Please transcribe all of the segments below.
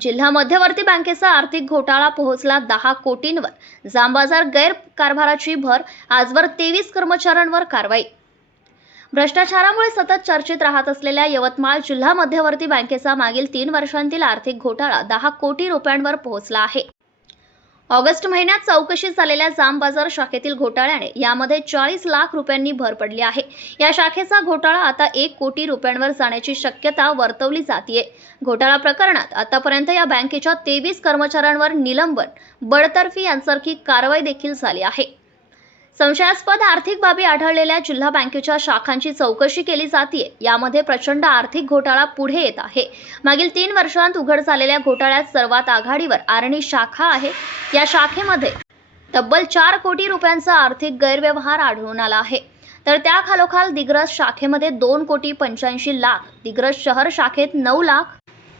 जिल्हा मध्यवर्ती बँकेचा आर्थिक घोटाळा पोहोचला 10 कोटींवर. जामबाजार गैरकारभाराची भर, आजवर 23 कर्मचाऱ्यांवर कारवाई. भ्रष्टाचारामुळे सतत चर्चेत राहत असलेल्या यवतमाळ जिल्हा मध्यवर्ती बँकेचा मागील 3 वर्षांतील आर्थिक घोटाळा 10 कोटी रुपयांवर पोहोचला आहे. ऑगस्ट महिन्यात चौकशी झालेल्या जामबाजार शाखेतील घोटाळ्याने यामध्ये 40 लाख रुपयांनी भर पडली आहे. या शाखेचा घोटाळा आता 1 कोटी रुपयांवर जाण्याची शक्यता वर्तवली जाते. घोटाळा प्रकरणात आतापर्यंत या बँकेच्या 23 कर्मचाऱ्यांवर निलंबन, बडतर्फी यांसारखी कारवाई देखील झाली आहे. संशयास्पद आर्थिक बाबी आढळलेल्या जिल्हा बँकेच्या शाखांची चौकशी केली जाते. यामध्ये प्रचंड आर्थिक घोटाळा पुढे येत आहे. मागील 3 वर्षांत उघड झालेल्या घोटाळ्यात सर्वात आघाडीवर आर्णी शाखा आहे. या शाखेमध्ये तब्बल 4 कोटी रुपयांचा आर्थिक गैरव्यवहार आढळून आला आहे. तर त्याखालोखाल दिग्रस शाखेमध्ये 2 कोटी 85 लाख, दिग्रस शहर शाखेत 9 लाख,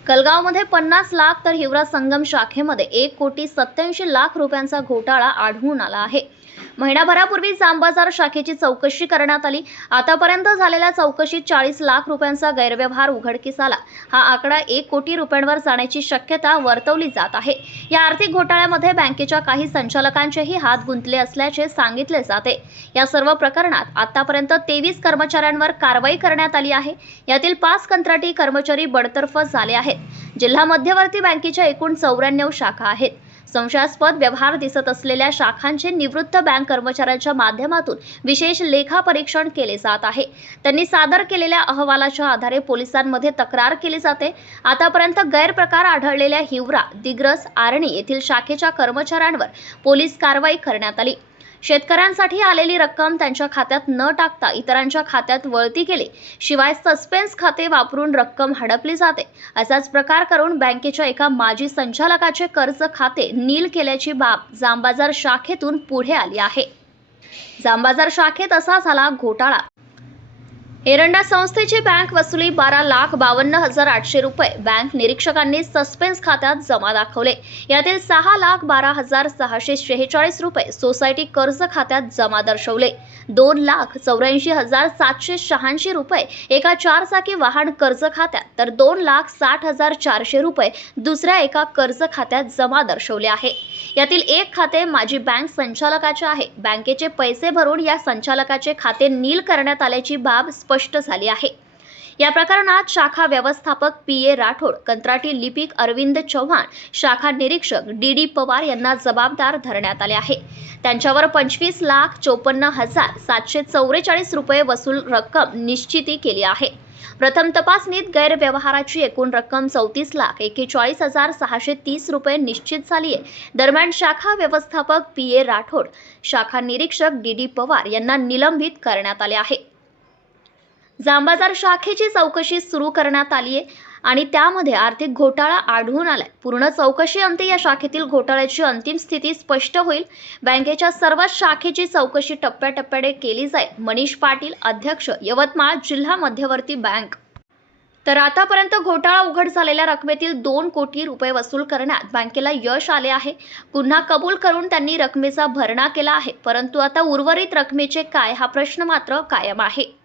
कलगावमध्ये 50 लाख, तर हिवरा संगम शाखेमध्ये 1 कोटी 87 लाख रुपयांचा घोटाळा आढळून आला आहे. महिनाभरापूर्वी जामबाजार शाखेची चौकशी करण्यात आली. आतापर्यंत झालेल्या चौकशीत 40 लाख रुपयांचा गैरव्यवहार उघडकीस आला. हा आकडा 1 कोटी रुपयांवर जाण्याची शक्यता वर्तवली जात आहे. या आर्थिक घोटाळ्यामध्ये बँकेच्या काही संचालकांचेही हात गुंतले असल्याचे सांगितले जाते. या सर्व प्रकरणात आतापर्यंत 23 कर्मचाऱ्यांवर कारवाई करण्यात आली आहे. यातील 5 कंत्राटी कर्मचारी बडतर्फ झाले आहेत. जिल्हा मध्यवर्ती बँकेच्या एकूण 94 शाखा आहेत. संशयास्पद व्यवहार दिसत असलेल्या शाखांचे निवृत्त बँक कर्मचाऱ्यांच्या माध्यमातून विशेष लेखापरीक्षण केले जात आहे. त्यांनी सादर केलेल्या अहवालाच्या आधारे पोलिसांमध्ये तक्रार केली जाते. आतापर्यंत गैरप्रकार आढळलेल्या हिवरा, दिग्रस, आर्णी येथील शाखेच्या कर्मचाऱ्यांवर पोलीस कारवाई करण्यात आली. शेतकऱ्यांसाठी आलेली रक्कम त्यांच्या खात्यात न टाकता इतरांच्या खात्यात वळती केली. शिवाय सस्पेन्स खाते वापरून रक्कम हडपली जाते. असाच प्रकार करून बँकेच्या एका माजी संचालकाचे कर्ज खाते नील केल्याची बाब जामबाजार शाखेतून पुढे आली आहे. जामबाजार शाखेत असा झाला घोटाळा. एरंडा संस्थेची बँक वसुली 12,52,800 रुपये बँक निरीक्षकांनी सस्पेन्स खात्यात जमा दाखवले. यातील 6,12,646 रुपये सोसायटी कर्ज खात्यात जमा दर्शवले. 2,84,786 रुपये एका 4 चाकी वाहन कर्ज खात्यात, तर 2,60,400 रुपये दुसऱ्या एका कर्ज खात्यात जमा दर्शवले आहे. यातील एक खाते माजी बँक संचालकाचे आहे. बँकेचे पैसे भरून या संचालकाचे खाते नील करण्यात आल्याची बाब स्पष्ट झाली आहे. या प्रकरणात शाखा व्यवस्थापक पी.ए. राठोड, कंत्राटी लिपिक अरविंद चव्हाण, शाखा निरीक्षक डी.डी. पवार यांना जबाबदार धरण्यात आले आहे. त्यांच्यावर 25,54,744 रुपये वसूल रक्कम निश्चिती केली आहे. प्रथम तपासणीत गैरव्यवहाराची एकूण रक्कम 34,41,630 रुपये निश्चित झाली आहे. दरम्यान शाखा व्यवस्थापक पी.ए. राठोड, शाखा निरीक्षक डी.डी. पवार यांना निलंबित करण्यात आले आहे. जामबाजार शाखेची चौकशी सुरू करण्यात आली आहे आणि त्यामध्ये आर्थिक घोटाळा आढळून आलाय. पूर्ण चौकशी अंती या शाखेतील घोटाळ्याची अंतिम स्थिती स्पष्ट होईल. बँकेच्या सर्वच शाखेची चौकशी टप्प्याटप्प्याने केली जाईल. मनीष पाटील, अध्यक्ष, यवतमाळ जिल्हा मध्यवर्ती बँक. तर आतापर्यंत घोटाळा उघड झालेल्या रकमेतील 2 कोटी रुपये वसूल करण्यात बँकेला यश आले आहे. गुन्हा कबूल करून त्यांनी रकमेचा भरणा केला आहे. परंतु आता उर्वरित रकमेचे काय, हा प्रश्न मात्र कायम आहे.